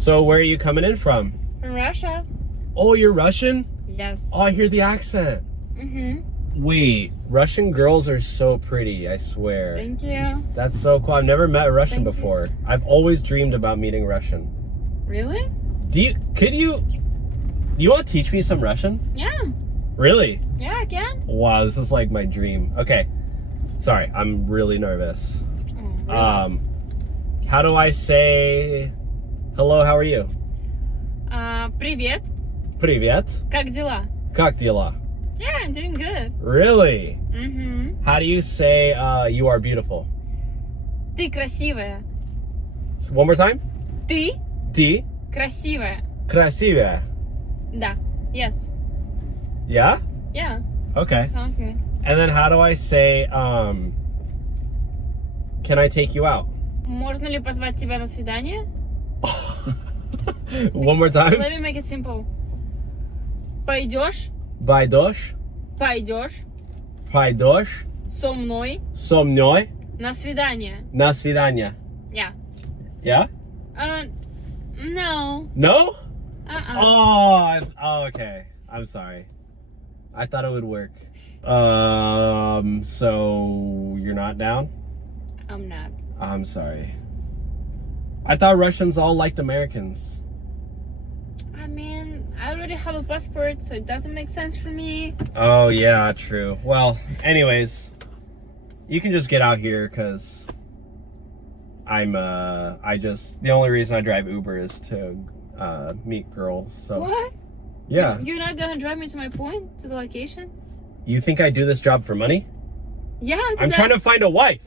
So where are you coming in from? From Russia. Oh, you're Russian? Yes. Oh, I hear the accent. Wait, Russian girls are so pretty, I swear. Thank you. That's so cool. I've never met a Russian Thank you. before. I've always dreamed about meeting Russian. Really? You want to teach me some Russian? Yeah. Really? Yeah, I can. Wow, this is like my dream. Okay. Sorry, I'm really nervous. Relax. How do I say hello, how are you? Привет. Привет. Как дела? Как дела? Yeah, I'm doing good. Really? How do you say you are beautiful? Ты красивая. One more time? Ты Ты красивая. красивая. Да. Yes. Yeah? Yeah. Okay. Sounds good. And then how do I say can I take you out? Можно ли позвать тебя на свидание? One more time? Let me make it simple. Пойдешь? Пойдешь? Пойдешь Пойдешь со мной со мной на свидание? на свидание? Yeah. Yeah? No. No? Uh-uh. Oh, okay. I'm sorry. I thought it would work. So you're not down? I'm not. I'm sorry. I thought Russians all liked Americans. I mean, I already have a passport, so it doesn't make sense for me. Oh, yeah, true. Well, anyways, you can just get out here because the only reason I drive Uber is to meet girls. So What? yeah. You're not gonna drive me to my point, to the location? You think I do this job for money? Yeah, I'm trying to find a wife.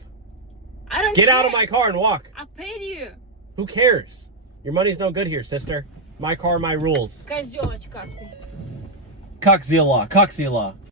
I don't Get care. out of my car and walk. I paid you. Who cares? Your money's no good here, sister. My car, my rules. Козёл очкастый. Как дела? Как дела?